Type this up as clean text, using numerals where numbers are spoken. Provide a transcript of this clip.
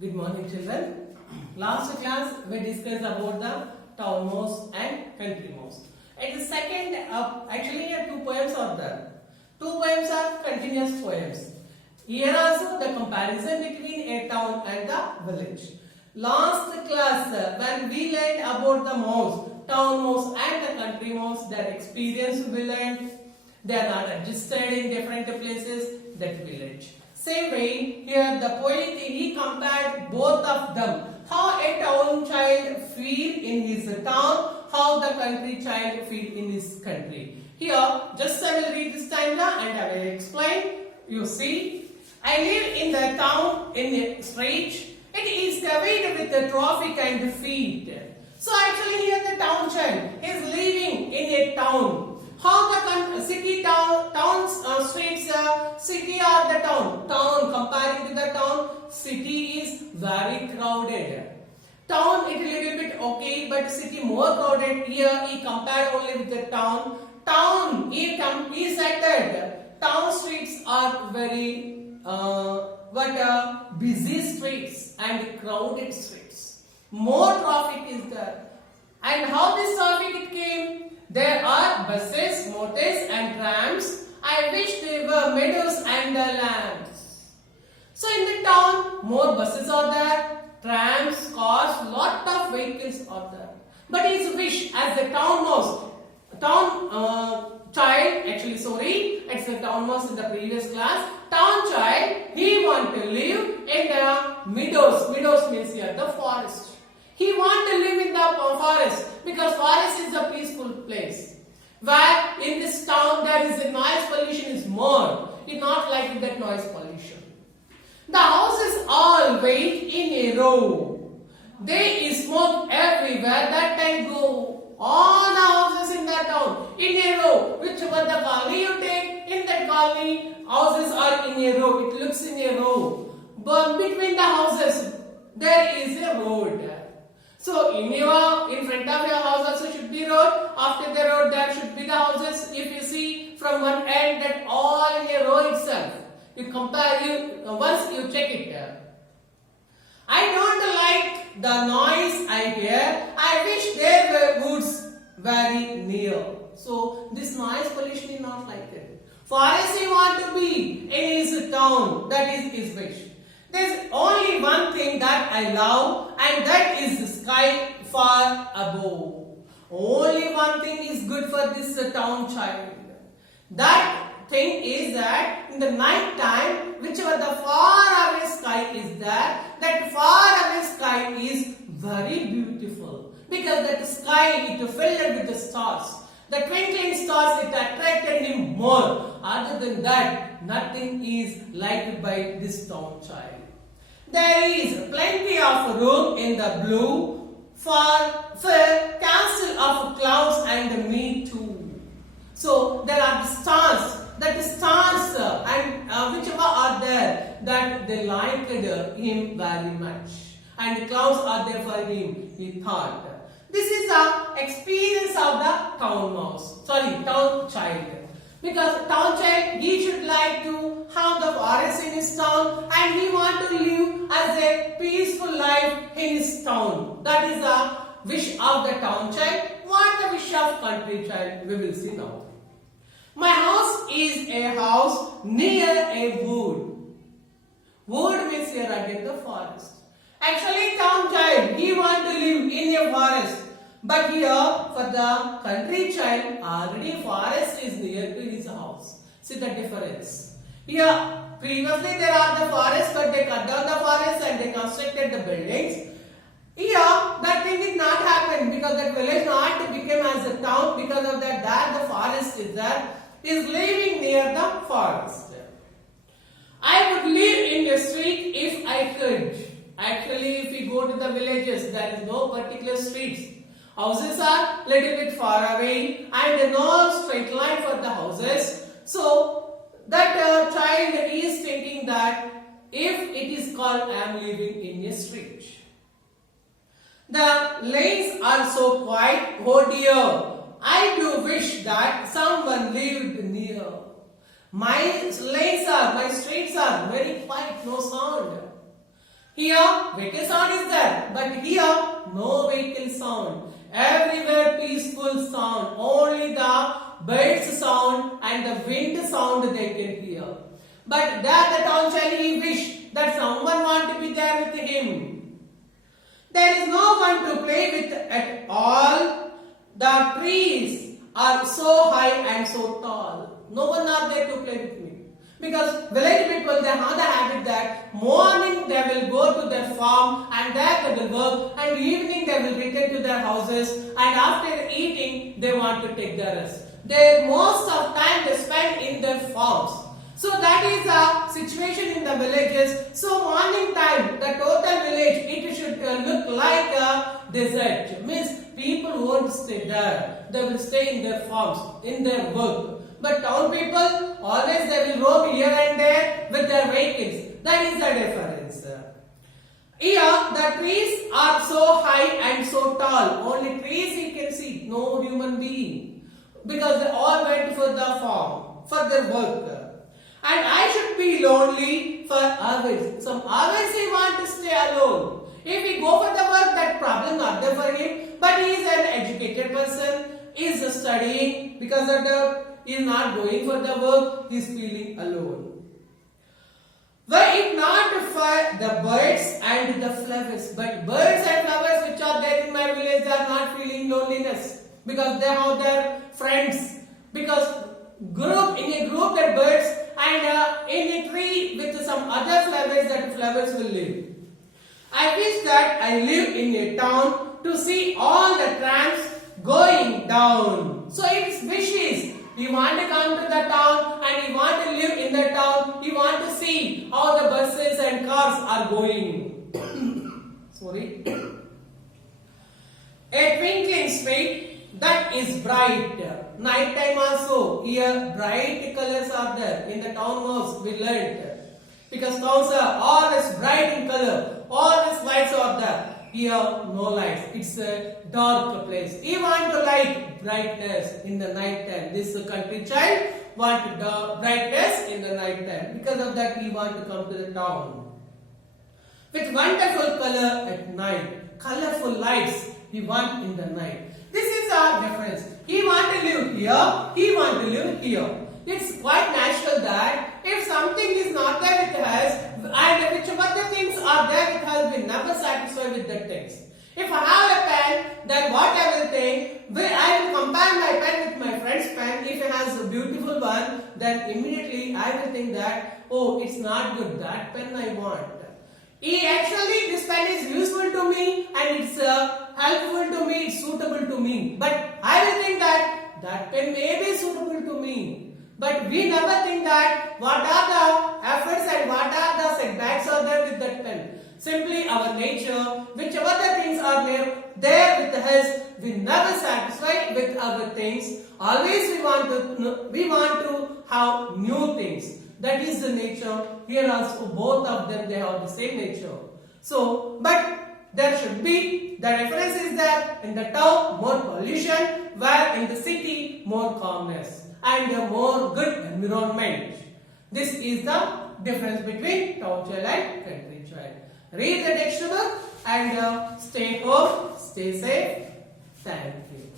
Good morning, children. Last class we discussed about the town mouse and country mouse. And the second, actually here two poems are there. Two poems are continuous poems. Here also the comparison between a town and the village. Last class when we learned about the mouse, town mouse and the country mouse, their experience we learned. They are not adjusted in different places, that village. Same way, here the poet he compared both of them. How a town child feel in his town, how the country child feel in his country. Here, just I will read this stanza and I will explain. You see, I live in the town in a street. It is covered with the traffic and feet. So actually here the town child is living in a town. How the city towns, streets, city or the town? Town comparing to the town, city is very crowded. Town it little bit okay, but city more crowded. Here he compared only with the town. Town he said that town streets are very busy streets and crowded streets. More traffic is there. And how this traffic it came? There are buses, motors and trams. I wish there were meadows and lands. So in the town, more buses are there, trams, cars, lot of vehicles are there. But his wish as the town child, it's the town mouse in the previous class. Town child, he want to live in the meadows. Meadows means here the forest. He want to live in the forest because forest is a peaceful place. Where in this town there is a noise pollution is more. It's not like that noise pollution. The houses all wait in a row. There is smoke everywhere that time go. All the houses in that town in a row. Whichever the colony you take, in that colony houses are in a row. It looks in a row. But between the houses there is a road. So in front of your house also should be road. After the road there should be the houses. If you see from one end that all in a row itself. You compare once you check it. I don't like the noise I hear. I wish there were woods very near. So this noise pollution is not like that. Forest he want to be in his town. That is his wish. There's only one thing that I love and that is the sky far above. Only one thing is good for this town child. That thing is that in the night time, whichever the far away sky is there, that far away sky is very beautiful. Because that sky it filled with the stars. The twinkling stars it attracted him more. Other than that, nothing is liked by this town child. There is plenty of room in the blue for castle of clouds and me too. So there are the stars. That the stars and whichever are there that they liked him very much. And the clouds are there for him, he thought. This is the experience of the town child. Because town child, he should like to have the forest in his town and he want to live as a peaceful life in his town. That is the wish of the town child. What the wish of country child? We will see now. My house is a house near a wood. Wood means here again the forest. Actually town child, he want to live in a forest. But here for the country child, already forest is near to his house. See the difference. Here previously there are the forests but they cut down the forest and they constructed the buildings. Here that thing did not happen because that village not became as a town because of that the forest is there. Is living near the forest. I would live in the street if I could. Actually if we go to the villages there is no particular streets. Houses are little bit far away and no straight line for the houses. So that child is thinking that if it is called I am living in a street. The lanes are so quiet, oh dear. I do wish that someone lived near. My streets are very quiet, no sound. Here vehicle sound is there, but here no vehicle sound. Everywhere peaceful sound. Only the birds sound and the wind sound they can hear. But there the town child he wished that someone want to be there with him. There is no one to play with at all. The trees are so high and so tall. No one are there to play with me. Because village people, they have the habit that morning they will go to their farm and there they will work, and evening they will return to their houses, and after eating they want to take their rest. They most of time they spend in their farms. So that is a situation in the villages. So morning time, the total village, it should look like a desert. Means people won't stay there. They will stay in their farms, in their work. But town people, always they will roam here and there with their vehicles. That is the difference. Here, the trees are so high and so tall. Only trees you can see, no human being. Because they all went for the farm, for their work. And I should be lonely for hours. Some hours he want to stay alone. If he go for the work, that problem not there for him. But he is an educated person. He is studying. Because of the he is not going for the work. He is feeling alone. Were it not for the birds and the flowers, but birds and flowers which are there in my village, they are not feeling loneliness because they have their friends. Because in a group there are birds, and in a tree with some other flowers, that flowers will live. I wish that I live in a town to see all the trams going down. So his wish is, he want to come to the town and he want to live in the town. He want to see how the buses and cars are going. Sorry. A twinkling street that is bright. Night time also, here bright colors are there. In the town most we learned. Because towns are always bright in color. All these lights are there. Here no lights. It's a dark place. He want to like brightness in the night time. This country child want brightness in the night time. Because of that he want to come to the town. With wonderful color at night. Colorful lights he want in the night. This is our difference. He want to live here. He want to live here. It's quite natural that if something is not there with us, and whichever the things are there with us, we never satisfy with that things. If I have a pen, then what I will think, I will compare my pen with my friend's pen. If it has a beautiful one, then immediately I will think that, oh, it's not good. That pen I want. Actually, this pen is useful to me and it's helpful to me, it's suitable to me. But I will think that pen may be suitable to me. But we never think that what are the efforts and what are the setbacks are there with that pen. Simply our nature, whichever the things are there with us, we never satisfy with our things. Always we want to have new things. That is the nature. Here also both of them, they have the same nature. So, but there should be, the difference is that in the town more pollution, where in the city more calmness and a more good environment. This is the difference between town child and country child. Read the textbook and stay home, stay safe. Thank you.